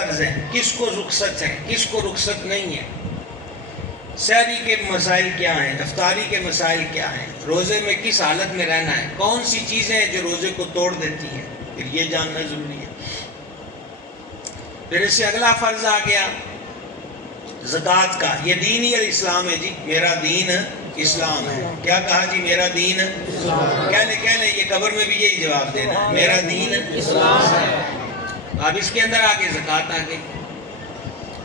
فرض ہے, کس کو رخصت ہے, کس کو رخصت نہیں ہے, سحری کے مسائل کیا ہیں, افطاری کے مسائل کیا ہیں, روزے میں کس حالت میں رہنا ہے, کون سی چیزیں ہیں جو روزے کو توڑ دیتی ہیں, پھر یہ جاننا ضروری ہے. پھر اس سے اگلا فرض آ گیا زکوٰۃ کا. یہ دین ہی الاسلام ہے جی, میرا دین اسلام ہے. کیا کہا جی؟ میرا دین اسلام. کہہ لیں یہ قبر میں بھی یہی جواب دینا ہے, میرا دین اسلام ہے. اب اس کے اندر آگے زکوٰۃ آ گئی.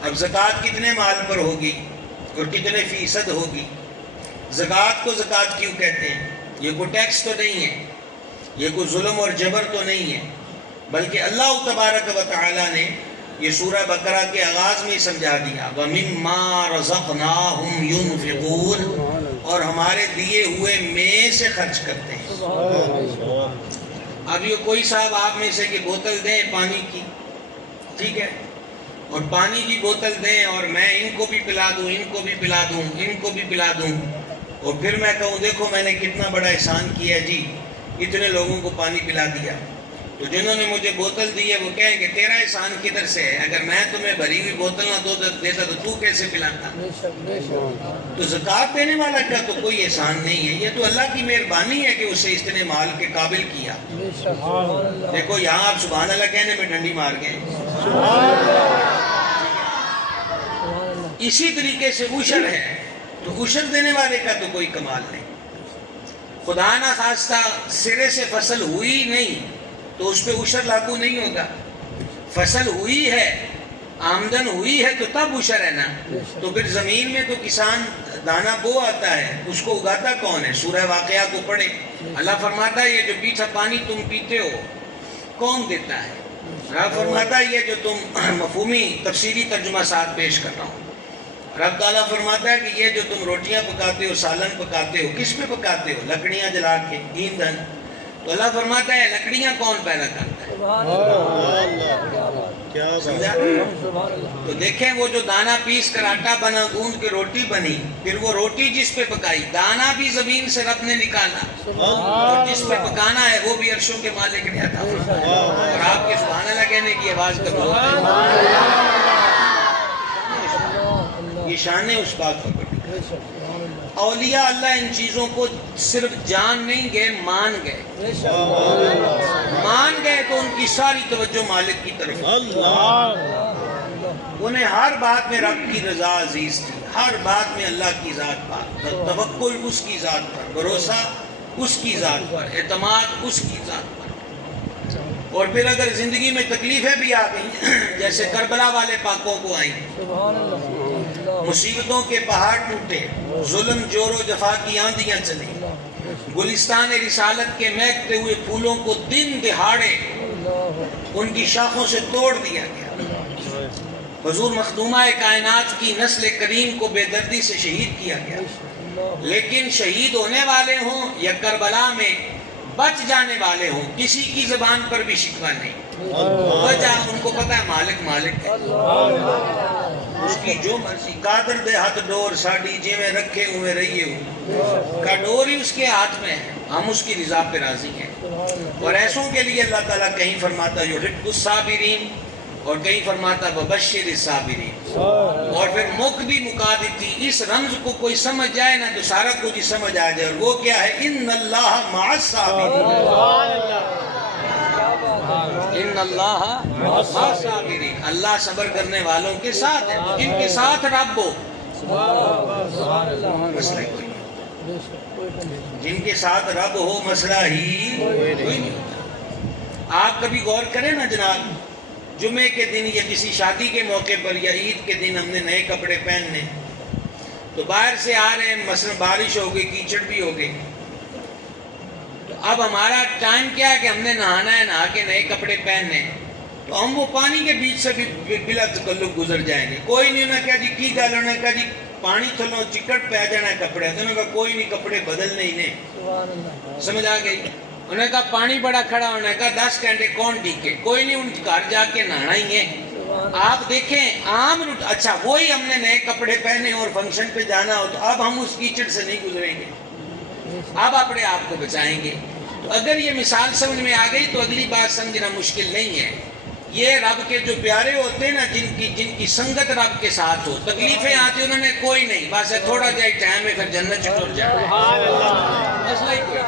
اب زکوٰۃ کتنے مال پر ہوگی اور کتنے فیصد ہوگی؟ زکوٰۃ کو زکوٰۃ کیوں کہتے ہیں؟ یہ کوئی ٹیکس تو نہیں ہے, یہ کوئی ظلم اور جبر تو نہیں ہے, بلکہ اللہ تبارک و تعالی نے یہ سورہ بقرہ کے آغاز میں ہی سمجھا دیا, وَمِمَّا رَزَقْنَاهُمْ يُنْفِقُونَ, اور ہمارے دیے ہوئے میں سے خرچ کرتے ہیں. اب یہ کوئی صاحب آپ میں سے کہ بوتل دیں پانی کی, ٹھیک ہے, اور پانی کی بوتل دیں اور میں ان کو بھی پلا دوں, ان کو بھی پلا دوں, ان کو بھی پلا دوں, اور پھر میں کہوں دیکھو میں نے کتنا بڑا احسان کیا جی, اتنے لوگوں کو پانی پلا دیا. تو جنہوں نے مجھے بوتل دی ہے وہ کہیں کہ تیرا احسان کدھر سے ہے, اگر میں تمہیں بھری ہوئی بوتل نہ دیتا تو کیسے پلاتا؟ تو زکوٰۃ دینے والا کا تو کوئی احسان نہیں ہے, یہ تو اللہ کی مہربانی ہے کہ اسے اتنے مال کے قابل کیا. دیکھو یہاں آپ سبحان اللہ کہنے میں ڈنڈی مار گئے. اسی طریقے سے عشر ہے, تو عشر دینے والے کا تو کوئی کمال نہیں. خدا نہ خواستہ سرے سے فصل ہوئی نہیں تو اس پہ عشر لاگو نہیں ہوگا. فصل ہوئی ہے, آمدن ہوئی ہے تو تب عشر ہے نا. تو پھر زمین میں تو کسان دانہ بو آتا ہے, اس کو اگاتا کون ہے؟ سورہ واقعہ کو پڑھے, اللہ فرماتا ہے یہ جو میٹھا پانی تم پیتے ہو کون دیتا ہے؟ اللہ فرماتا ہے یہ جو تم مفہومی تفصیلی ترجمہ ساتھ پیش کر رہا ہوں, رب تعالیٰ فرماتا ہے کہ یہ جو تم روٹیاں پکاتے ہو, سالن پکاتے ہو, کس پہ پکاتے ہو؟ لکڑیاں جلا کے, ایندھن. تو اللہ فرماتا ہے لکڑیاں کون پیدا کرتا ہے؟ سمجھا؟ تو دیکھیں وہ جو دانہ پیس کر آٹا بنا, گوندھ کے روٹی بنی, پھر وہ روٹی جس پہ پکائی, دانہ بھی زمین سے رب نے نکالا, اور جس پہ پکانا ہے وہ بھی عرشوں کے مالک نے عطا فرمایا. اور آپ کے سبحان اللہ کہنے کی آواز کرو, یہ شان ہے اس بات پر. اولیاء اللہ ان چیزوں کو صرف جان نہیں گئے, مان گئے. مان گئے تو ان کی ساری توجہ مالک کی طرف. انہیں ہر بات میں رب کی رضا عزیز تھی, ہر بات میں اللہ کی ذات پر توکل, اس کی ذات پر بھروسہ, اس کی ذات پر اعتماد, اس کی ذات پر. اور پھر اگر زندگی میں تکلیفیں بھی آ گئیں, جیسے کربلا والے پاکوں کو آئیں, مصیبتوں کے پہاڑ ٹوٹے, ظلم جور و جفا کی آندیاں چلیں, گلستان رسالت کے مہکتے ہوئے پھولوں کو دن دہاڑے ان کی شاخوں سے توڑ دیا گیا, حضور مخدومہ کائنات کی نسل کریم کو بے دردی سے شہید کیا گیا. لیکن شہید ہونے والے ہوں یا کربلا میں بچ جانے والے ہوں, کسی کی زبان پر بھی شکوہ نہیں. وجہ ان کو پتہ ہے مالک مالک ہے, اس کی جو مرضی. قادر دے ہاتھ ڈور ساڑی جی میں رکھے ہوئے رہیے ہو, کا ڈور ہی اس کے ہاتھ میں ہے, ہم اس کی رضا پہ راضی ہیں. اور ایسوں کے لیے اللہ تعالیٰ کہیں فرماتا یحب الصابرین, اور کہیں فرماتا وبشر الصابرین. اور پھر مک بھی مکا دیتی, اس رمز کو کوئی سمجھ جائے نا تو سارا کچھ سمجھ آ جائے. اور وہ کیا ہے؟ ان اللہ مع الصابرین, ان اللہ مع الصابرین, اللہ صبر کرنے والوں کے ساتھ ہے. جن کے ساتھ رب ہو مسئلہ کوئی نہیں, جن کے ساتھ رب ہو مسئلہ ہی کوئی نہیں ہوتا. آپ کبھی غور کریں نا جناب, جمعے کے دن یا کسی شادی کے موقع پر یا عید کے دن ہم نے نئے کپڑے پہننے, تو باہر سے آ رہے ہیں, مثلا بارش ہو گئی, کیچڑ بھی ہو گئی, تو اب ہمارا ٹائم کیا ہے کہ ہم نے نہانا ہے, نہا کے نئے کپڑے پہننے, تو ہم وہ پانی کے بیچ سے بھی بلا تکلف گزر جائیں گے. کوئی نہیں, انہوں نے کہا جی کی گل, انہوں نے کہا جی پانی تھلو چکٹ پہ جانا ہے کپڑے, تو انہوں نے کہا کوئی نہیں کپڑے بدلنے ہی نہیں. سمجھ آ گئی؟ انہوں نے کہا پانی بڑا کھڑا, انہوں نے کہا 10 گھنٹے کون ٹھیک ہے, کوئی نہیں, ان گھر جا کے نہانا ہی ہے. آپ دیکھیں عام اچھا وہی ہم نے نئے کپڑے پہنے اور فنکشن پہ جانا ہو, تو اب ہم اس کیچڑ سے نہیں گزریں گے, اب اپنے آپ کو بچائیں گے. تو اگر یہ مثال سمجھ میں آ گئی تو اگلی بات سمجھنا مشکل نہیں ہے. یہ رب کے جو پیارے ہوتے ہیں نا، جن کی سنگت رب کے ساتھ ہو، تکلیفیں آتی انہوں نے کوئی نہیں، بس تھوڑا جائے ٹائم ہے پھر جنت چٹور جائے، مسئلہ ہی کوئی،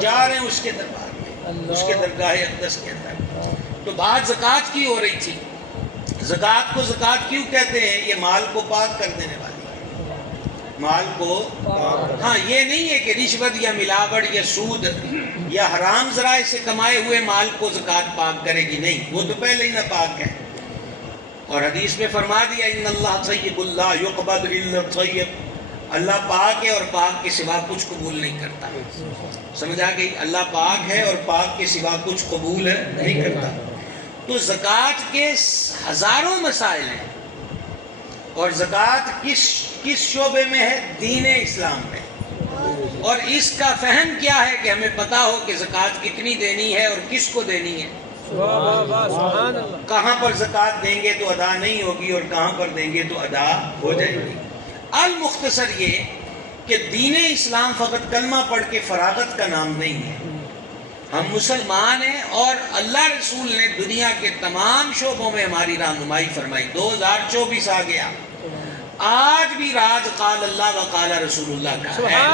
جا رہے ہیں اس کے دربار میں، اس کے درگاہ اقدس کے اندر۔ تو بات زکوٰۃ کی ہو رہی تھی۔ زکوٰۃ کو زکوٰۃ کیوں کہتے ہیں؟ یہ مال کو پاک کر دینے والی ہے، مال کو، ہاں یہ نہیں ہے کہ رشوت یا ملاوٹ یا سود یا حرام ذرائع سے کمائے ہوئے مال کو زکوٰۃ پاک کرے گی، نہیں، وہ تو پہلے ہی ناپاک ہے۔ اور حدیث میں فرما دیا ان اللہ طیب لا یقبل الا الطیب، اللہ پاک ہے اور پاک کے سوا کچھ قبول نہیں کرتا۔ سمجھ آ گئی؟ اللہ پاک ہے اور پاک کے سوا کچھ قبول نہیں کرتا۔ تو زکوٰۃ کے ہزاروں مسائل ہیں، اور زکوٰۃ کس شعبے میں ہے؟ دین اسلام میں۔ اور اس کا فہم کیا ہے کہ ہمیں پتہ ہو کہ زکوٰۃ کتنی دینی ہے اور کس کو دینی ہے، کہاں پر زکوٰۃ دیں گے تو ادا نہیں ہوگی اور کہاں پر دیں گے تو ادا ہو جائے گی۔ المختصر یہ کہ دین اسلام فقط کلمہ پڑھ کے فراغت کا نام نہیں ہے، ہم مسلمان ہیں اور اللہ رسول نے دنیا کے تمام شعبوں میں ہماری رہنمائی فرمائی۔ 2024 آ گیا، آج بھی راج قال اللہ و قال رسول اللہ کا ہے،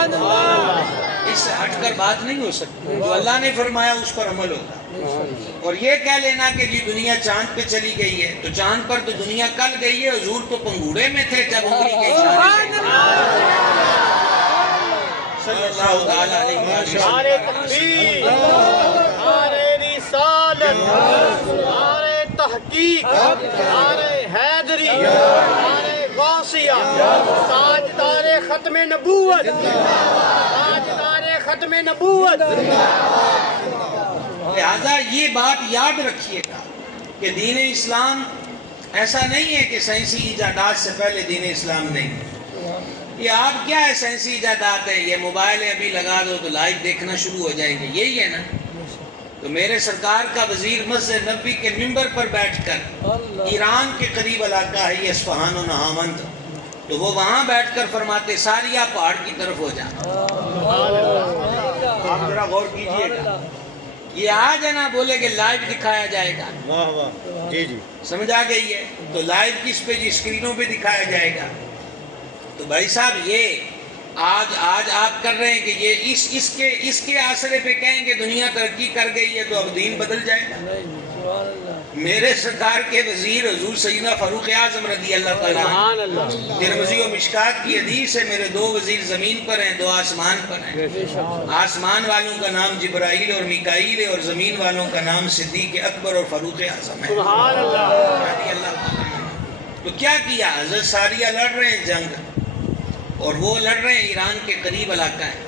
اس سے ہٹ کر بات نہیں ہو سکتی، جو اللہ نے فرمایا اس پر عمل ہوگا۔ اور یہ کہہ لینا کہ جی دنیا چاند پہ چلی گئی ہے، تو چاند پر تو دنیا کل گئی ہے، حضور تو پنگوڑے میں تھے جب انگلی گئی صلی اللہ تعالیٰ علیہ وسلم۔ نعرہ تکبیر، نعرہ رسالت، نعرہ تحقیق، نعرہ حیدری، نعرہ غوثیہ، تاجدار ختم نبوت، تاجدار ختم نبوت۔ لہذا یہ بات یاد رکھیے گا کہ دین اسلام ایسا نہیں ہے کہ سائنسی ایجادات سے پہلے دین اسلام نہیں ہے۔ یہ آپ کیا ہے سائنسی ایجادات ہے، یہ موبائل ہے ابھی لگا دو تو لائیو دیکھنا شروع ہو جائیں گے، یہی ہے نا؟ تو میرے سرکار کا وزیر مسجد نبی کے ممبر پر بیٹھ کر، ایران کے قریب علاقہ ہے یہ اصفہان و نہاوند، تو وہ وہاں بیٹھ کر فرماتے ساریہ پہاڑ کی طرف ہو جا۔ آپ ذرا غور کیجئے گا، یہ آج ہے نا بولے کہ لائیو دکھایا جائے گا، واہ واہ، جی جی، سمجھ آ گئی ہے؟ تو لائیو کس پہ؟ جی اسکرینوں پہ دکھایا جائے گا۔ تو بھائی صاحب یہ آج آپ کر رہے ہیں کہ یہ اس کے آسرے پہ کہیں کہ دنیا ترقی کر گئی ہے تو اب دین بدل جائے گا۔ میرے سرکار کے وزیر حضور سیدنا فاروق اعظم رضی اللہ تعالیٰ عنہ، ترمذی و مشکات کی حدیث ہے، میرے 2 وزیر زمین پر ہیں، 2 آسمان پر ہیں۔ آسمان والوں کا نام جبرائیل اور میکائیل ہے، اور زمین والوں کا نام صدیق اکبر اور فاروق اعظم ہے رضی اللہ تعالیٰ عنہ۔ تو کیا کیا؟ حضرت ساریہ لڑ رہے ہیں جنگ، اور وہ لڑ رہے ہیں ایران کے قریب علاقہ ہے،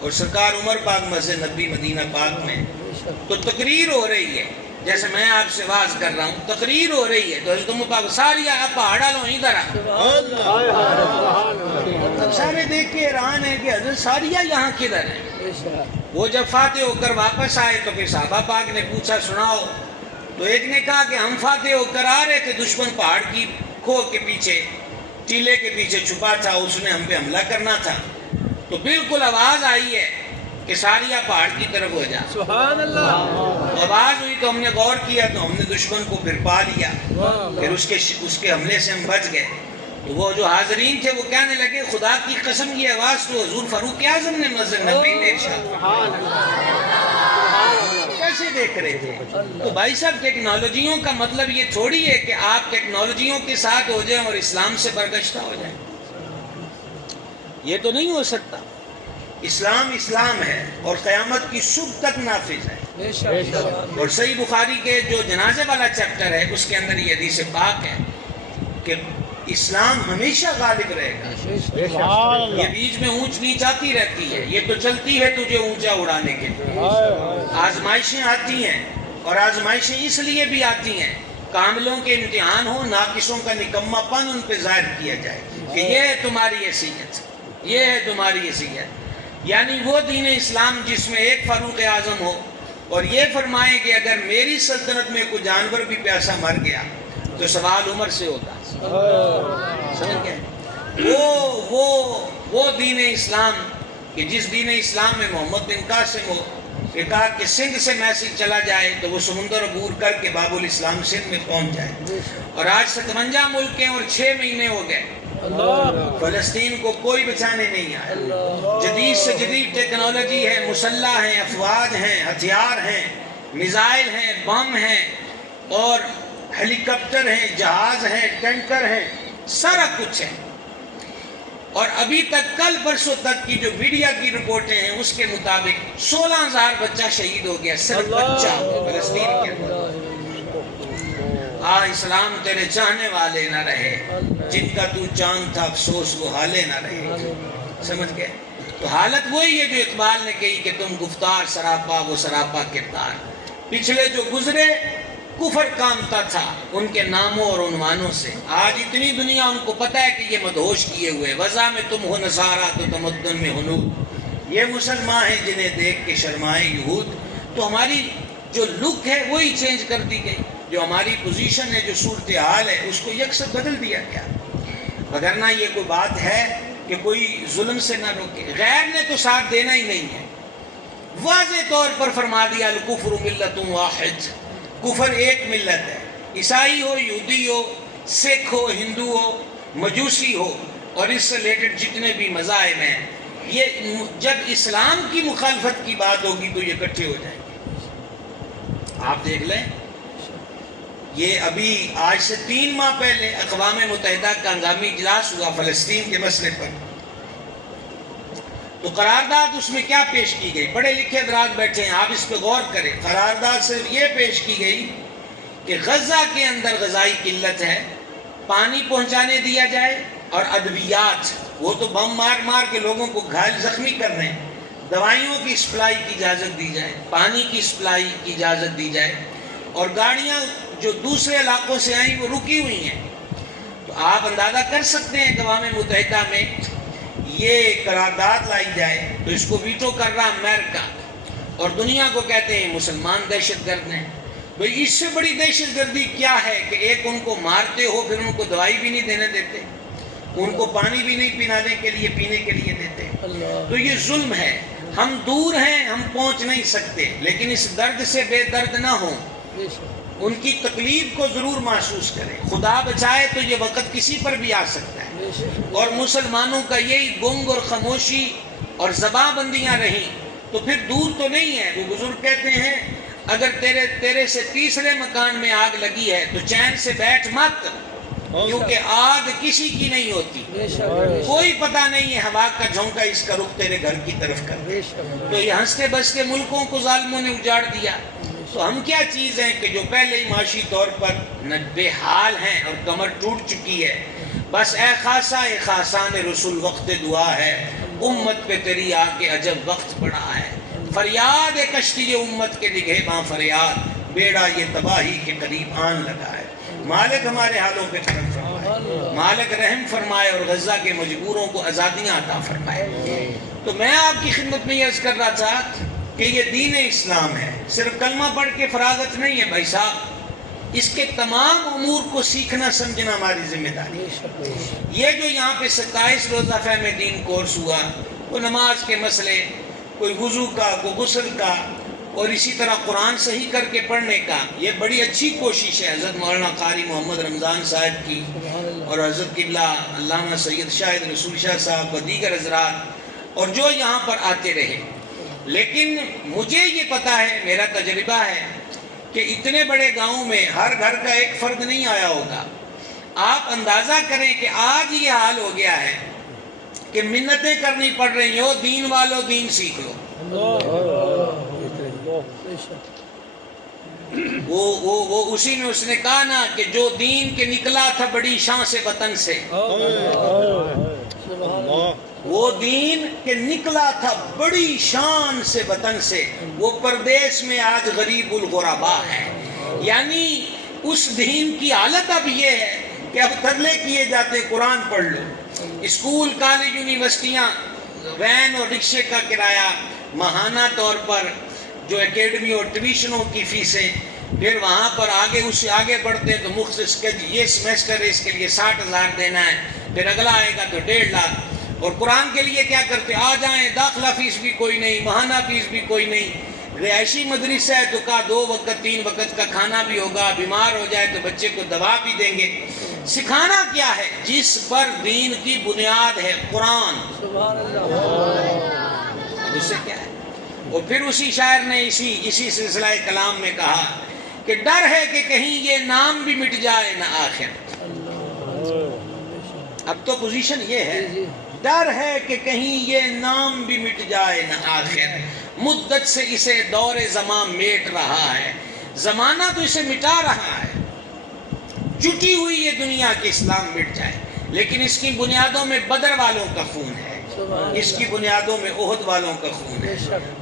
اور سرکار عمر پاک مسجد نبی مدینہ پاک میں، تو تقریر ہو رہی ہے، جیسے میں آپ سے واز کر رہا ہوں، تقریر ہو رہی ہے، تو حضرت عمر پاک ساریہ آپ پہاڑا لو ادھر آ، سارے دیکھ کے حیران ہیں کہ حضرت ساریہ یہاں کدھر ہے۔ وہ جب فاتح ہو کر واپس آئے تو پھر صحابہ پاک نے پوچھا سناؤ، تو ایک نے کہا کہ ہم فاتح ہو کر آ رہے تھے، دشمن پہاڑ کی کھو کے پیچھے، ٹیلے کے پیچھے چھپا تھا، اس نے ہم پہ حملہ کرنا تھا، تو بالکل آواز آئی ہے کہ ساریہ پہاڑ کی طرف ہو جا۔ سبحان اللہ۔ آواز ہوئی تو ہم نے غور کیا تو ہم نے دشمن کو پھر پا لیا، پھر اس کے حملے سے ہم بچ گئے۔ تو وہ جو حاضرین تھے وہ کہنے لگے خدا کی قسم یہ آواز تو حضور فاروق اعظم نے مسجد نبی میں ارشاد، کیسے دیکھ رہے تھے؟ تو بھائی صاحب ٹیکنالوجیوں کا مطلب یہ تھوڑی ہے کہ آپ ٹیکنالوجیوں کے ساتھ ہو جائیں اور اسلام سے برگشتہ ہو جائیں، یہ تو نہیں ہو سکتا۔ اسلام اسلام ہے اور قیامت کی صبح تک نافذ ہے۔ اور صحیح بخاری کے جو جنازے والا چیپٹر ہے اس کے اندر یہ حدیث پاک ہے کہ اسلام ہمیشہ غالب رہے گا، یہ بیچ میں اونچ نیچ آتی رہتی ہے، یہ تو چلتی ہے تجھے اونچا اڑانے کے لیے۔ آزمائشیں آتی ہیں، اور آزمائشیں اس لیے بھی آتی ہیں کاملوں کے امتحان ہو، ناقصوں کا نکما پن ان پہ ظاہر کیا جائے کہ یہ ہے تمہاری حیثیت، یہ ہے تمہاری حیثیت۔ یعنی وہ دین اسلام جس میں ایک فاروق اعظم ہو اور یہ فرمائے کہ اگر میری سلطنت میں کوئی جانور بھی پیاسا مر گیا تو سوال عمر سے ہوگا، سمجھ گئے؟ وہ دین اسلام کہ جس دین اسلام میں محمد بن قاسم ہو، کہ کہا کہ سندھ سے میسج چلا جائے تو وہ سمندر عبور کر کے باب الاسلام سندھ میں پہنچ جائے. اور آج 57 ملک ہیں اور 6 مہینے ہو گئے فلسطین کو کوئی بچانے نہیں آیا. جدید سے جدید ٹیکنالوجی ہے، مسلح ہیں، افواج ہیں، ہتھیار ہیں، میزائل ہیں، بم ہیں، اور ہیلی کاپٹر ہیں، جہاز ہیں، ٹینکر ہیں، سارا کچھ ہے. اور ابھی تک کل پرسوں تک کی جو میڈیا کی رپورٹیں ہیں اس کے مطابق 16,000 بچہ شہید ہو گیا، صرف بچہ فلسطین کے اندر. اسلام تیرے چاہنے والے نہ رہے، جن کا تو چاند تھا افسوس وہ حالے نہ رہے. سمجھ گئے؟ تو حالت وہی ہے جو اقبال نے کہی کہ تم گفتار سراپا وہ سراپا کردار. پچھلے جو گزرے کفر کامتا تھا ان کے ناموں اور عنوانوں سے. آج اتنی دنیا ان کو پتہ ہے کہ یہ مدہوش کیے ہوئے. وضع میں تم ہو نصارہ تو تمدن میں ہنود، یہ مسلمان ہیں جنہیں دیکھ کے شرمائے یہود. تو ہماری جو لک ہے وہی چینج کر دی گئی، جو ہماری پوزیشن ہے، جو صورتحال ہے اس کو یکسر بدل دیا گیا. وگرنہ یہ کوئی بات ہے کہ کوئی ظلم سے نہ روکے. غیر نے تو ساتھ دینا ہی نہیں ہے. واضح طور پر فرما دیا الکفر ملت واحد، کفر ایک ملت ہے. عیسائی ہو، یہودی ہو، سکھ ہو، ہندو ہو، مجوسی ہو، اور اس سے ریلیٹڈ جتنے بھی مذاہب ہیں، یہ جب اسلام کی مخالفت کی بات ہوگی تو یہ اکٹھے ہو جائیں گے. آپ دیکھ لیں، یہ ابھی آج سے 3 ماہ پہلے اقوام متحدہ کا ہنگامی اجلاس ہوا فلسطین کے مسئلے پر. تو قرارداد اس میں کیا پیش کی گئی؟ پڑھے لکھے حضرات بیٹھے ہیں، آپ اس پہ غور کریں. قرارداد صرف یہ پیش کی گئی کہ غزہ کے اندر غذائی قلت ہے، پانی پہنچانے دیا جائے، اور ادویات، وہ تو بم مار مار کے لوگوں کو گھائل زخمی کر رہے ہیں، دوائیوں کی سپلائی کی اجازت دی جائے، پانی کی سپلائی کی اجازت دی جائے، اور گاڑیاں جو دوسرے علاقوں سے آئیں وہ رکی ہوئی ہیں. تو آپ اندازہ کر سکتے ہیں اقوام متحدہ میں یہ قرارداد لائی جائے تو اس کو ویٹو کر رہا امریکہ، اور دنیا کو کہتے ہیں مسلمان دہشت گرد ہیں. بھئی اس سے بڑی دہشت گردی کیا ہے کہ ایک ان کو مارتے ہو پھر ان کو دوائی بھی نہیں دینے دیتے، ان کو پانی بھی نہیں پینے کے لیے دیتے. تو یہ ظلم ہے. ہم دور ہیں، ہم پہنچ نہیں سکتے، لیکن اس درد سے بے درد نہ ہوں، ان کی تکلیف کو ضرور محسوس کریں. خدا بچائے تو یہ وقت کسی پر بھی آ سکتا ہے، اور مسلمانوں کا یہی گنگ اور خاموشی اور زباں بندیاں رہیں تو پھر دور تو نہیں ہے. وہ بزرگ کہتے ہیں اگر تیرے سے تیسرے مکان میں آگ لگی ہے تو چین سے بیٹھ مت، کیونکہ آگ کسی کی نہیں ہوتی، کوئی پتہ نہیں ہے ہوا کا جھونکا اس کا رخ تیرے گھر کی طرف کر دے. تو یہ ہنستے بستے ملکوں کو ظالموں نے اجاڑ دیا. تو ہم کیا چیز ہیں کہ جو پہلے ہی معاشی طور پر بے حال ہیں اور کمر ٹوٹ چکی ہے. بس اے خاصان رسول وقت دعا ہے، امت پہ تیری آ کے عجب وقت پڑا ہے. فریاد کشتی امت کے نگہ باں فریاد، بیڑا یہ تباہی کے قریب آن لگا ہے. مالک ہمارے حالوں پہ کرم فرمائے، مالک رحم فرمائے، اور غزہ کے مجبوروں کو آزادیاں عطا فرمائے. تو میں آپ کی خدمت میں یہ عرض کر رہا تھا کہ یہ دین اسلام ہے، صرف کلمہ پڑھ کے فراغت نہیں ہے بھائی صاحب، اس کے تمام امور کو سیکھنا سمجھنا ہماری ذمہ داری ہے. یہ جو یہاں پہ 27 روزہ فہم دین کورس ہوا، وہ نماز کے مسئلے، کوئی وضو کا، کوئی غسل کا، اور اسی طرح قرآن صحیح کر کے پڑھنے کا، یہ بڑی اچھی کوشش ہے حضرت مولانا قاری محمد رمضان صاحب کی، اور حضرت قبلہ علامہ سید شاہد رسول شاہ صاحب و دیگر حضرات، اور جو یہاں پر آتے رہے. لیکن مجھے یہ پتا ہے، میرا تجربہ ہے کہ اتنے بڑے گاؤں میں ہر گھر کا ایک فرد نہیں آیا ہوگا. آپ اندازہ کریں کہ آج یہ حال ہو گیا ہے کہ منتیں کرنی پڑ رہی ہو، دین والو دین سیکھ لو. وہ اسی میں اس نے کہا نا کہ جو دین کے نکلا تھا بڑی شان سے وطن سے، وہ دین کے نکلا تھا بڑی شان سے وطن سے، وہ پردیس میں آج غریب الغربا ہے. یعنی اس دین کی حالت اب یہ ہے کہ اب ترلے کیے جاتے قرآن پڑھ لو. اسکول، کالج، یونیورسٹیاں، وین اور رکشے کا کرایہ، ماہانہ طور پر جو اکیڈمی اور ٹیوشنوں کی فیسیں، پھر وہاں پر آگے اس سے آگے بڑھتے ہیں تو مختص کہ یہ سمیسٹر ہے اس کے لیے 60,000 دینا ہے، پھر اگلا آئے گا تو 1.5 لاکھ. اور قرآن کے لیے کیا کرتے؟ آ جائیں، داخلہ فیس بھی کوئی نہیں، ماہانہ فیس بھی کوئی نہیں، رہائشی مدرسہ ہے تو کہا 2 وقت 3 وقت کا کھانا بھی ہوگا، بیمار ہو جائے تو بچے کو دوا بھی دیں گے۔ سکھانا کیا ہے؟ جس پر دین کی بنیاد ہے، قرآن، اس سے کیا ہے؟ اور پھر اسی شاعر نے اسی سلسلہ کلام میں کہا کہ ڈر ہے کہ کہیں یہ نام بھی مٹ جائے نہ آخر۔ اب تو پوزیشن یہ ہے، ڈر ہے کہ کہیں یہ نام بھی مٹ جائے نہ آخر، مدت سے اسے دور زمان میٹ رہا ہے، زمانہ تو اسے مٹا رہا ہے، چٹی ہوئی یہ دنیا کے اسلام مٹ جائے، لیکن اس کی بنیادوں میں بدر والوں کا خون ہے، اس کی بنیادوں میں احد والوں کا خون ہے،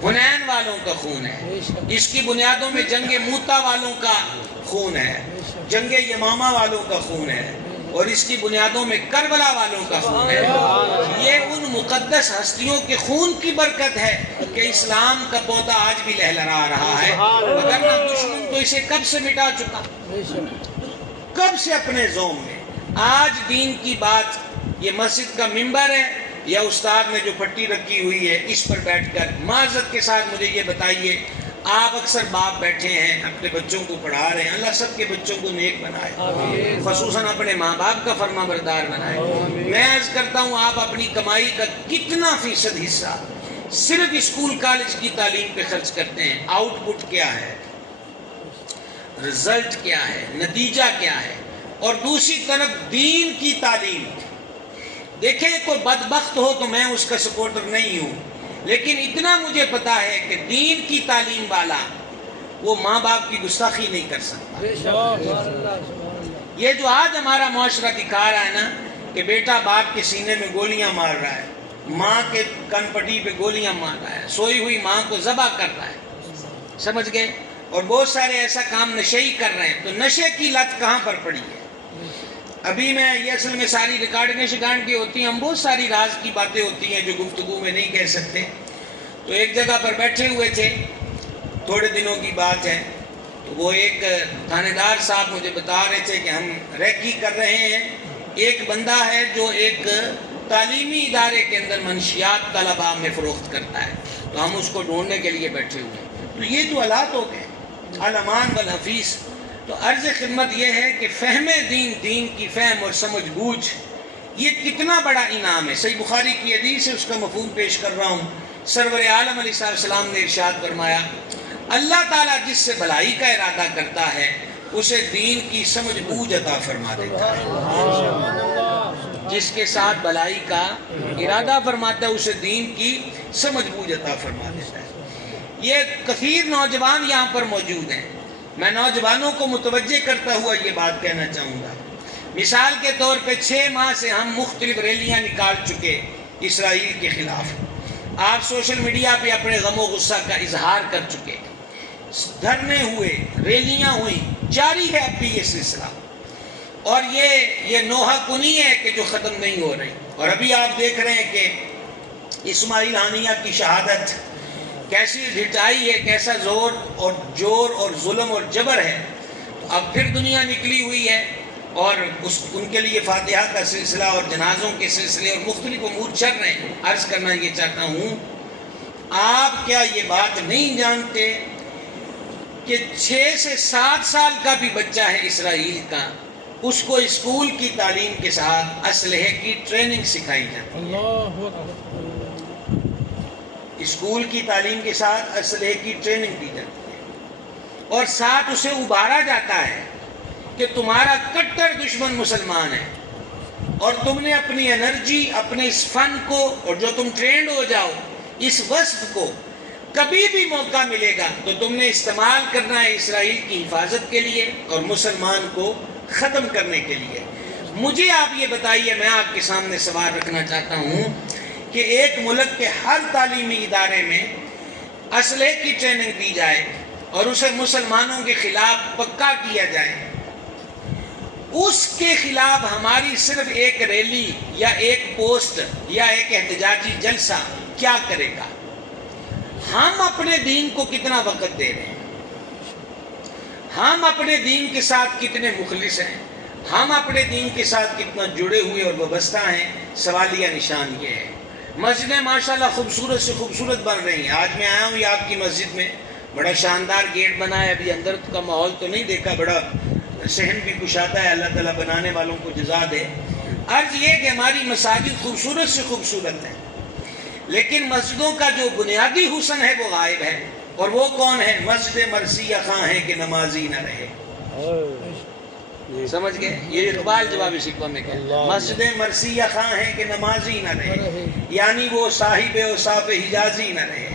حنین والوں کا خون ہے، اس کی بنیادوں میں جنگ موتا والوں کا خون ہے، جنگ یمامہ والوں کا خون ہے، اور اس کی بنیادوں میں کربلا والوں کا خون ہے۔ یہ ان مقدس ہستیوں کے خون کی برکت ہے کہ اسلام کا پودا آج بھی لہلہا رہا ہے، وگرنہ دشمن تو اسے کب سے مٹا چکا، کب سے اپنے زوم میں۔ آج دین کی بات، یہ مسجد کا ممبر ہے یا استاد نے جو پٹی رکھی ہوئی ہے، اس پر بیٹھ کر معذرت کے ساتھ مجھے یہ بتائیے، آپ اکثر باپ بیٹھے ہیں اپنے بچوں کو پڑھا رہے ہیں، اللہ سب کے بچوں کو نیک بنائے، خصوصاً اپنے ماں باپ کا فرما بردار بنائے۔ میں عرض کرتا ہوں، آپ اپنی کمائی کا کتنا فیصد حصہ صرف اسکول کالج کی تعلیم پہ خرچ کرتے ہیں؟ آؤٹ پٹ کیا ہے، رزلٹ کیا ہے، نتیجہ کیا ہے؟ اور دوسری طرف دین کی تعلیم، دیکھیں کوئی بدبخت ہو تو میں اس کا سپورٹر نہیں ہوں، لیکن اتنا مجھے پتا ہے کہ دین کی تعلیم والا وہ ماں باپ کی گستاخی نہیں کر سکتا۔ یہ جو آج ہمارا معاشرہ دکھا رہا ہے نا کہ بیٹا باپ کے سینے میں گولیاں مار رہا ہے، ماں کے کن پٹی پہ گولیاں مار رہا ہے، سوئی ہوئی ماں کو ذبح کر رہا ہے، سمجھ گئے؟ اور بہت سارے ایسا کام نشے ہی کر رہے ہیں، تو نشے کی لت کہاں پر پڑی ہے؟ ابھی میں یہ اصل میں ساری ریکارڈنگیں شکارڈ کی ہوتی ہیں، ہم بہت ساری راز کی باتیں ہوتی ہیں جو گفتگو میں نہیں کہہ سکتے، تو ایک جگہ پر بیٹھے ہوئے تھے، تھوڑے دنوں کی بات ہے، تو وہ ایک تھانے دار صاحب مجھے بتا رہے تھے کہ ہم ریکی کر رہے ہیں، ایک بندہ ہے جو ایک تعلیمی ادارے کے اندر منشیات طلباء میں فروخت کرتا ہے، تو ہم اس کو ڈھونڈنے کے لیے بیٹھے ہوئے ہیں۔ تو یہ تو حالات ہو گئے، الامان والحفیظ۔ تو عرض خدمت یہ ہے کہ فہم دین، دین کی فہم اور سمجھ بوجھ، یہ کتنا بڑا انعام ہے۔ صحیح بخاری کی حدیث ہے، اس کا مفہوم پیش کر رہا ہوں۔ سرور عالم علیہ السلام نے ارشاد فرمایا، اللہ تعالیٰ جس سے بھلائی کا ارادہ کرتا ہے اسے دین کی سمجھ بوجھ عطا فرما دیتا ہے، جس کے ساتھ بھلائی کا ارادہ فرماتا ہے اسے دین کی سمجھ بوجھ عطا فرما دیتا ہے۔ یہ کثیر نوجوان یہاں پر موجود ہیں، میں نوجوانوں کو متوجہ کرتا ہوا یہ بات کہنا چاہوں گا۔ مثال کے طور پہ 6 ماہ سے ہم مختلف ریلیاں نکال چکے اسرائیل کے خلاف، آپ سوشل میڈیا پہ اپنے غم و غصہ کا اظہار کر چکے، دھرنے ہوئے، ریلیاں ہوئی، جاری ہے اب بھی یہ سلسلہ، اور یہ نوحہ کنی ہے کہ جو ختم نہیں ہو رہی۔ اور ابھی آپ دیکھ رہے ہیں کہ اسماعیل ہانیہ کی شہادت کیسی ڈھٹائی ہے، کیسا زور اور جور اور ظلم اور جبر ہے۔ اب پھر دنیا نکلی ہوئی ہے اور ان کے لیے فاتحہ کا سلسلہ اور جنازوں کے سلسلے اور مختلف امور چل رہے ہیں۔ عرض کرنا یہ چاہتا ہوں، آپ کیا یہ بات نہیں جانتے کہ 6 سے 7 سال کا بھی بچہ ہے اسرائیل کا، اس کو اسکول کی تعلیم کے ساتھ اسلحے کی ٹریننگ سکھائی جاتی ہے، اسکول کی تعلیم کے ساتھ اسلحے کی ٹریننگ دی جاتی ہے، اور ساتھ اسے ابھارا جاتا ہے کہ تمہارا کٹر دشمن مسلمان ہے، اور تم نے اپنی انرجی، اپنے اس فن کو، اور جو تم ٹرینڈ ہو جاؤ، اس وصف کو کبھی بھی موقع ملے گا تو تم نے استعمال کرنا ہے اسرائیل کی حفاظت کے لیے اور مسلمان کو ختم کرنے کے لیے۔ مجھے آپ یہ بتائیے، میں آپ کے سامنے سوال رکھنا چاہتا ہوں کہ ایک ملک کے ہر تعلیمی ادارے میں اسلحے کی ٹریننگ دی جائے اور اسے مسلمانوں کے خلاف پکا کیا جائے، اس کے خلاف ہماری صرف ایک ریلی یا ایک پوسٹ یا ایک احتجاجی جلسہ کیا کرے گا؟ ہم اپنے دین کو کتنا وقت دے رہے ہیں؟ ہم اپنے دین کے ساتھ کتنے مخلص ہیں؟ ہم اپنے دین کے ساتھ کتنا جڑے ہوئے اور وابستہ ہیں؟ سوالیہ نشان یہ ہے۔ مسجدیں ماشاءاللہ خوبصورت سے خوبصورت بن رہی ہیں۔ آج میں آیا ہوں یہ آپ کی مسجد میں، بڑا شاندار گیٹ بنا ہے، ابھی اندر کا ماحول تو نہیں دیکھا، بڑا صحن بھی کشادہ ہے، اللہ تعالیٰ بنانے والوں کو جزا دے۔ عرض یہ کہ ہماری مساجد خوبصورت سے خوبصورت ہیں، لیکن مسجدوں کا جو بنیادی حسن ہے وہ غائب ہے، اور وہ کون ہے؟ مسجد مرثیہ خواں ہے کہ نمازی نہ رہے۔ سمجھ گئے؟ یہ اقبال جوابی شکوہ میں کہتے ہیں، مسجد مرثیہ خواں ہے کہ نمازی نہ رہے، یعنی وہ صاحب اوصاف حجازی نہ رہے۔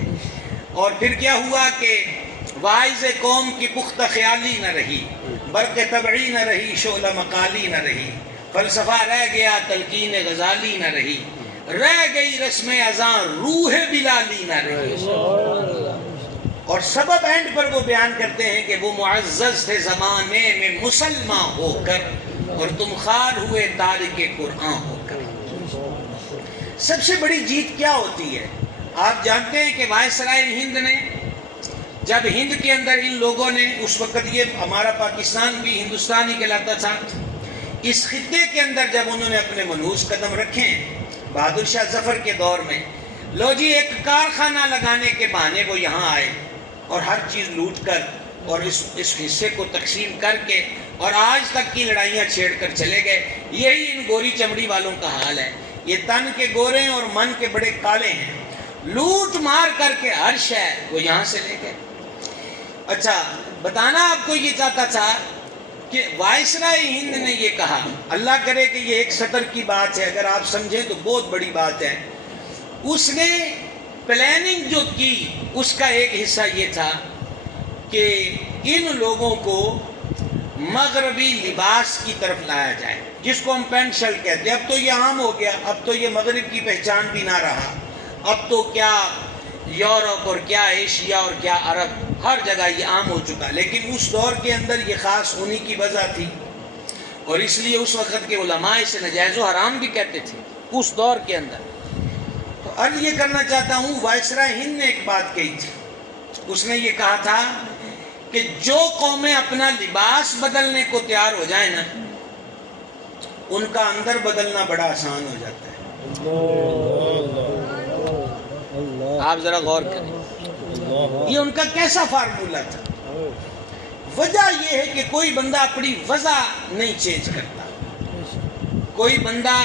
اور پھر کیا ہوا کہ واعظ قوم کی پختہ خیالی نہ رہی، برق طبعی نہ رہی، شعلہ مقالی نہ رہی، فلسفہ رہ گیا، تلقین غزالی نہ رہی، رہ گئی رسم اذاں، روح بلالی نہ رہی۔ اور سبب اینڈ پر وہ بیان کرتے ہیں کہ وہ معزز تھے زمانے میں مسلمان ہو کر، اور تم خوار ہوئے تارک قرآن ہو کر۔ سب سے بڑی جیت کیا ہوتی ہے؟ آپ جانتے ہیں کہ وائسرائے ہند نے جب ہند کے اندر ان لوگوں نے، اس وقت یہ ہمارا پاکستان بھی ہندوستان ہی کہلاتا تھا، اس خطے کے اندر جب انہوں نے اپنے منحوس قدم رکھے بہادر شاہ ظفر کے دور میں، لو جی ایک کارخانہ لگانے کے بہانے وہ یہاں آئے اور ہر چیز لوٹ کر اور اس حصے کو تقسیم کر کے اور آج تک کی لڑائیاں چھیڑ کر چلے گئے۔ یہی ان گوری چمڑی والوں کا حال ہے، یہ تن کے گورے ہیں اور من کے بڑے کالے ہیں، لوٹ مار کر کے ہر شے وہ یہاں سے لے گئے۔ اچھا، بتانا آپ کو یہ چاہتا تھا کہ وائسرائے ہند نے یہ کہا، اللہ کرے کہ یہ ایک سطر کی بات ہے، اگر آپ سمجھیں تو بہت بڑی بات ہے، اس نے پلاننگ جو کی اس کا ایک حصہ یہ تھا کہ ان لوگوں کو مغربی لباس کی طرف لایا جائے، جس کو ہم پینٹ شرٹ کہتے ہیں۔ اب تو یہ عام ہو گیا، اب تو یہ مغرب کی پہچان بھی نہ رہا، اب تو کیا یورپ اور کیا ایشیا اور کیا عرب، ہر جگہ یہ عام ہو چکا، لیکن اس دور کے اندر یہ خاص ہونے کی وجہ تھی، اور اس لیے اس وقت کے علماء اسے ناجائز و حرام بھی کہتے تھے اس دور کے اندر۔ تو عرض یہ کرنا چاہتا ہوں، وائسرائے ہند نے ایک بات کہی تھی، اس نے یہ کہا تھا کہ جو قومیں اپنا لباس بدلنے کو تیار ہو جائیں نا، ان کا اندر بدلنا بڑا آسان ہو جاتا ہے۔ آپ ذرا غور کریں، یہ ان کا کیسا فارمولہ تھا؟ وجہ یہ ہے کہ کوئی بندہ اپنی وجہ نہیں چینج کرتا، کوئی بندہ،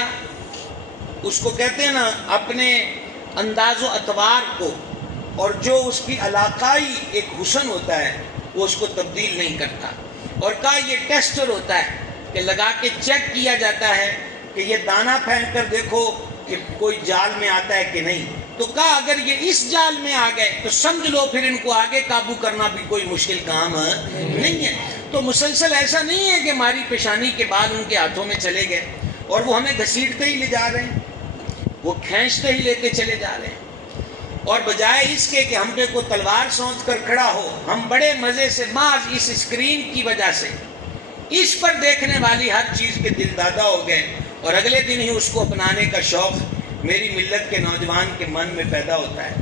اس کو کہتے ہیں نا، اپنے انداز و اطوار کو اور جو اس کی علاقائی ایک حسن ہوتا ہے وہ اس کو تبدیل نہیں کرتا، اور کہا یہ ٹیسٹر ہوتا ہے کہ لگا کے چیک کیا جاتا ہے کہ یہ دانہ پھینک کر دیکھو کہ کوئی جال میں آتا ہے کہ نہیں، تو کہا اگر یہ اس جال میں آ گئے تو سمجھ لو پھر ان کو آگے قابو کرنا بھی کوئی مشکل کام نہیں ہے۔ تو مسلسل ایسا نہیں ہے کہ ہماری پیشانی کے بعد ان کے ہاتھوں میں چلے گئے اور وہ ہمیں گھسیٹتے ہی لے جا رہے ہیں، وہ کھینچتے ہی لیتے چلے جا رہے ہیں، اور بجائے اس کے کہ ہم پہ کوئی تلوار سونت کر کھڑا ہو، ہم بڑے مزے سے محض اس اسکرین کی وجہ سے اس پر دیکھنے والی ہر چیز کے دل دادا ہو گئے، اور اگلے دن ہی اس کو اپنانے کا شوق میری ملت کے نوجوان کے من میں پیدا ہوتا ہے۔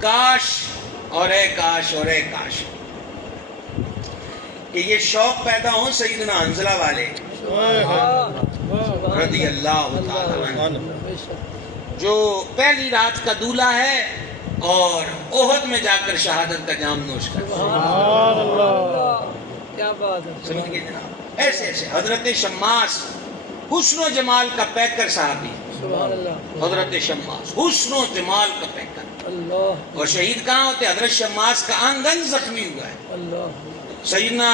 کاش اور اے کاش اور اے کاش کہ یہ شوق پیدا ہو سیدنا حنظلہ والے رضی اللہ تعالی عنہ، جو پہلی رات کا دولہا ہے اور احد میں جا کر شہادت کا جام نوش کرتا ہے۔ سمجھ گئے جناب؟ ایسے ایسے حضرت شماس، حسن و جمال کا پیکر صحابی، حضرت شماس حسن و جمال کا پیکر، اور شہید کہاں ہوتے؟ حضرت شماس کا آنگن زخمی ہوا ہے۔ سیدنا،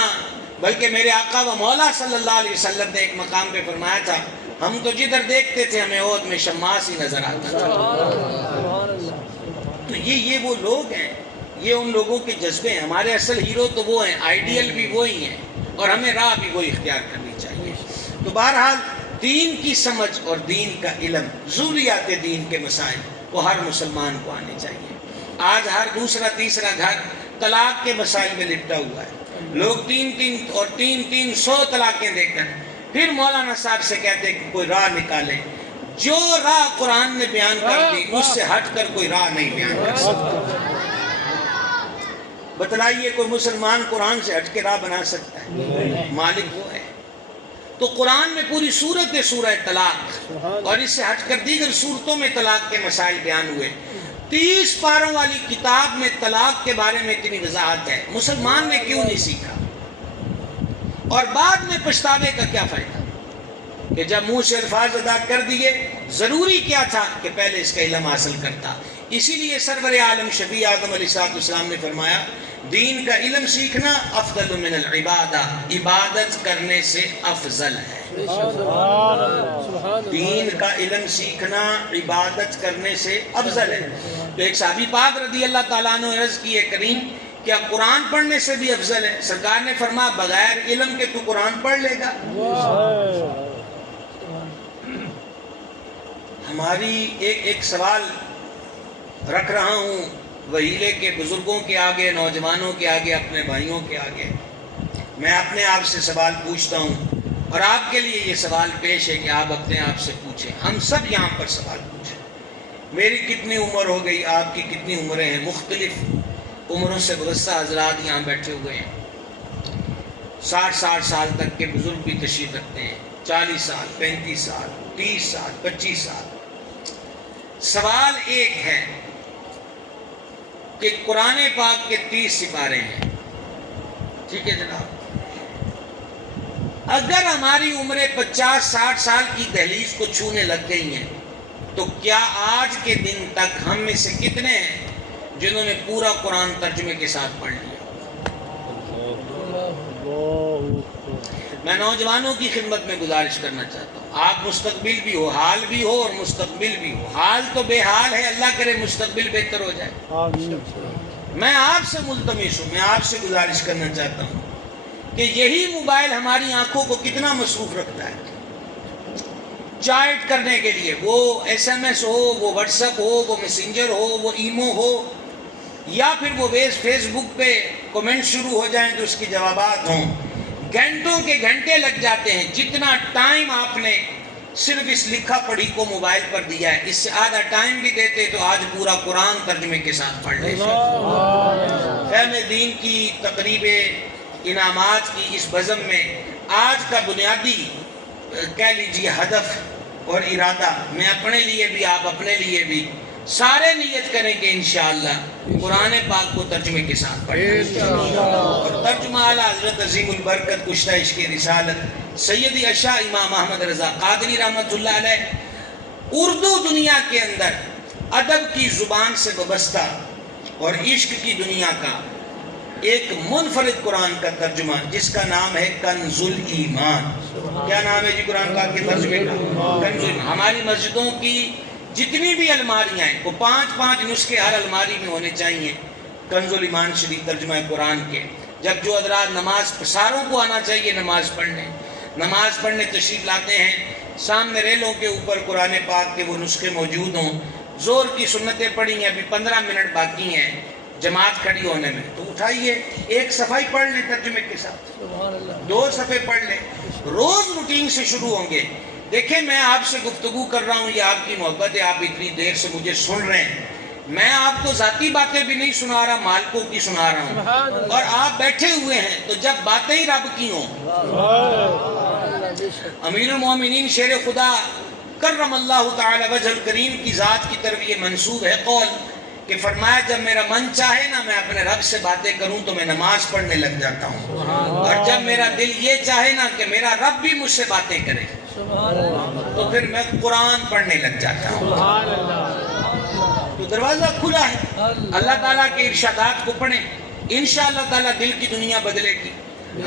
بلکہ میرے آقا و مولا صلی اللہ علیہ وسلم نے ایک مقام پہ فرمایا تھا، ہم تو جدھر دیکھتے تھے ہمیں احد میں شماس ہی نظر آتا تھا۔ تو یہ وہ لوگ ہیں، یہ ان لوگوں کے جذبے ہیں۔ ہمارے اصل ہیرو تو وہ ہیں، آئیڈیل بھی وہی ہیں، اور ہمیں راہ بھی وہی اختیار کرنی چاہیے۔ تو بہرحال دین کی سمجھ اور دین کا علم، ضروریات دین کے مسائل، وہ ہر مسلمان کو آنے چاہیے۔ آج ہر دوسرا تیسرا گھر طلاق کے مسائل میں لپٹا ہوا ہے، لوگ تین سو طلاقیں دے کر پھر مولانا صاحب سے کہتے ہیں کہ کوئی راہ نکالیں۔ جو راہ قرآن نے بیان کر دی اس سے ہٹ کر کوئی راہ نہیں بیان کر سکتا۔ بتلائیے کوئی مسلمان قرآن سے ہٹ کے راہ بنا سکتا ہے؟ مالک وہ ہے۔ تو قرآن میں پوری سورت سورہ طلاق، اور اس سے ہٹ کر دیگر سورتوں میں طلاق کے مسائل بیان ہوئے۔ 30 پاروں والی کتاب میں طلاق کے بارے میں اتنی وضاحت ہے، مسلمان نے کیوں نہیں سیکھا؟ اور بعد میں پچھتاوے کا کیا فائدہ کہ جب منہ سے الفاظ ادا کر دیے؟ ضروری کیا تھا کہ پہلے اس کا علم حاصل کرتا۔ اسی لیے سرور عالم شفیع اعظم علیہ السلام نے فرمایا دین کا علم سیکھنا افضل من العبادہ، عبادت کرنے سے افضل ہے۔ دین کا علم سیکھنا عبادت کرنے سے افضل ہے۔ تو ایک صحابی پاک رضی اللہ تعالیٰ عنہ عرض کی ہے کریم کیا قرآن پڑھنے سے بھی افضل ہے؟ سرکار نے فرمایا بغیر علم کے تو قرآن پڑھ لے گا۔ ہماری ایک سوال رکھ رہا ہوں وہیلے کے بزرگوں کے آگے، نوجوانوں کے آگے، اپنے بھائیوں کے آگے۔ میں اپنے آپ سے سوال پوچھتا ہوں اور آپ کے لیے یہ سوال پیش ہے کہ آپ اپنے آپ سے پوچھیں، ہم سب یہاں پر سوال پوچھیں۔ میری کتنی عمر ہو گئی، آپ کی کتنی عمریں ہیں؟ مختلف عمروں سے وابستہ حضرات یہاں بیٹھے ہوئے ہیں۔ 60 سال تک کے بزرگ بھی تشریف رکھتے ہیں، 40 سال، 35 سال، 30 سال، 25 سال۔ سوال ایک ہے کہ قرآن پاک کے 30 سپارے ہیں، ٹھیک ہے جناب؟ اگر ہماری عمریں 50-60 سال کی دہلیز کو چھونے لگ گئی ہیں تو کیا آج کے دن تک ہم میں سے کتنے ہیں جنہوں نے پورا قرآن ترجمے کے ساتھ پڑھ لیا؟ میں نوجوانوں کی خدمت میں گزارش کرنا چاہتا ہوں، آپ مستقبل بھی ہو، حال بھی ہو اور مستقبل بھی ہو۔ حال تو بے حال ہے، اللہ کرے مستقبل بہتر ہو جائے۔ میں آپ سے ملتمس ہوں، میں آپ سے گزارش کرنا چاہتا ہوں کہ یہی موبائل ہماری آنکھوں کو کتنا مصروف رکھتا ہے چیٹ کرنے کے لیے، وہ SMS ہو، وہ واٹس ایپ ہو، وہ میسنجر ہو، وہ ایمو ہو، یا پھر وہ فیس بک پہ کمنٹ شروع ہو جائیں تو اس کی جوابات ہوں۔ گھنٹوں کے گھنٹے لگ جاتے ہیں۔ جتنا ٹائم آپ نے صرف اس لکھا پڑھی کو موبائل پر دیا ہے، اس سے آدھا ٹائم بھی دیتے تو آج پورا قرآن ترجمے کے ساتھ پڑھ لیتے۔ فہم دین کی تقریب انعامات کی اس بزم میں آج کا بنیادی کہہ لیجیے ہدف اور ارادہ، میں اپنے لیے بھی، آپ اپنے لیے بھی سارے نیت کریں کہ انشاءاللہ قرآن پاک کو ترجمے کے ساتھ پڑھیں۔ اور ترجمہ اعلیٰ حضرت عظیم البرکت کشتہ عشق رسالت سیدی اشاء امام احمد رضا قادری رحمۃ اللہ علیہ اردو دنیا کے اندر ادب کی زبان سے وابستہ اور عشق کی دنیا کا ایک منفرد قرآن کا ترجمہ جس کا نام ہے کنز الایمان۔ کیا نام ہے جی قرآن پاک کے ترجمے کا؟ کنز الایمان۔ ہماری مسجدوں کی جتنی بھی الماریاں ہیں وہ 5 نسخے ہر الماری میں ہونے چاہیے کنز الایمان شریف ترجمہ قرآن کے۔ جب جو حضرات نماز ساروں کو آنا چاہیے نماز پڑھنے تشریف لاتے ہیں، سامنے ریلوں کے اوپر قرآن پاک کے وہ نسخے موجود ہوں۔ زور کی سنتیں پڑھی ہیں، ابھی 15 منٹ باقی ہیں جماعت کھڑی ہونے میں، تو اٹھائیے ایک صفحہ پڑھ لیں ترجمے کے ساتھ، 2 صفحے پڑھ لیں، روز روٹین سے شروع ہوں گے۔ دیکھیں میں آپ سے گفتگو کر رہا ہوں، یہ آپ کی محبت ہے، آپ اتنی دیر سے مجھے سن رہے ہیں، میں آپ کو ذاتی باتیں بھی نہیں سنا رہا، مالکوں کی سنا رہا ہوں، اور آپ بیٹھے ہوئے ہیں تو جب باتیں ہی رب کی ہوں۔ امیر المومنین شیر خدا کرم اللہ تعالی وجہ الکریم کی ذات کی طرف یہ منسوب ہے قول کہ فرمایا جب میرا من چاہے نا میں اپنے رب سے باتیں کروں تو میں نماز پڑھنے لگ جاتا ہوں، اور جب میرا دل یہ چاہے نا کہ میرا رب بھی مجھ سے باتیں کرے تو پھر میں قرآن پڑھنے لگ جاتا ہوں۔ تو دروازہ کھلا ہے، اللہ تعالیٰ کے ارشادات کو پڑھیں، انشاءاللہ تعالیٰ دل کی دنیا بدلے گی،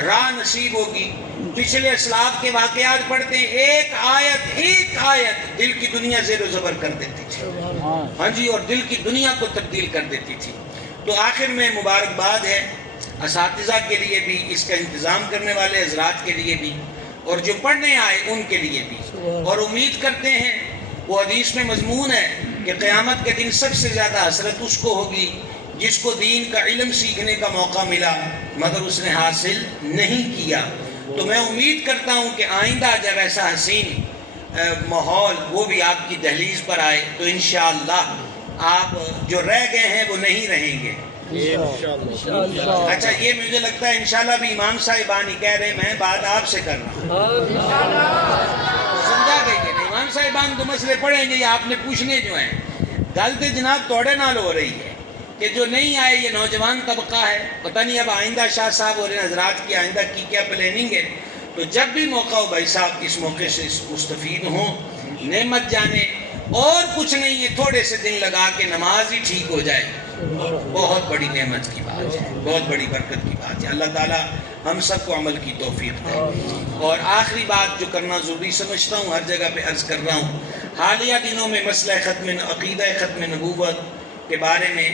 راہ نصیب ہوگی۔ پچھلے اسلاف کے واقعات پڑھتے ہیں، ایک آیت دل کی دنیا زیر و زبر کر دیتی تھی، ہاں جی، اور دل کی دنیا کو تبدیل کر دیتی تھی۔ تو آخر میں مبارکباد ہے اساتذہ کے لیے بھی، اس کا انتظام کرنے والے حضرات کے لیے بھی، اور جو پڑھنے آئے ان کے لیے بھی، اور امید کرتے ہیں وہ حدیث میں مضمون ہے کہ قیامت کے دن سب سے زیادہ حسرت اس کو ہوگی جس کو دین کا علم سیکھنے کا موقع ملا مگر اس نے حاصل نہیں کیا۔ تو میں امید کرتا ہوں کہ آئندہ جب ایسا حسین ماحول وہ بھی آپ کی دہلیز پر آئے تو انشاءاللہ آپ جو رہ گئے ہیں وہ نہیں رہیں گے۔ اچھا یہ مجھے لگتا ہے انشاءاللہ بھی امام صاحبان ہی کہہ رہے ہیں، میں بات آپ سے کر رہا ہوں، سمجھا گئی کہ نہیں؟ امام صاحبان تو مسئلے پڑھیں گے یا آپ نے پوچھنے جو ہیں، گل تو جناب توڑے نال ہو رہی ہے کہ جو نہیں آئے یہ نوجوان طبقہ ہے، پتہ نہیں اب آئندہ شاہ صاحب اور حضرات کی آئندہ کی کیا پلاننگ ہے، تو جب بھی موقع ہو بھائی صاحب اس موقع سے مستفید ہوں، نعمت جانے، اور کچھ نہیں ہے، تھوڑے سے دن لگا کے نماز ہی ٹھیک ہو جائے، بہت بڑی نعمت کی بات ہے، بہت بڑی برکت کی بات ہے۔ اللہ تعالیٰ ہم سب کو عمل کی توفیق دے۔ اور آخری بات جو کرنا ضروری سمجھتا ہوں، ہر جگہ پہ عرض کر رہا ہوں، حالیہ دنوں میں مسئلہ عقیدہ ختم نبوت کے بارے میں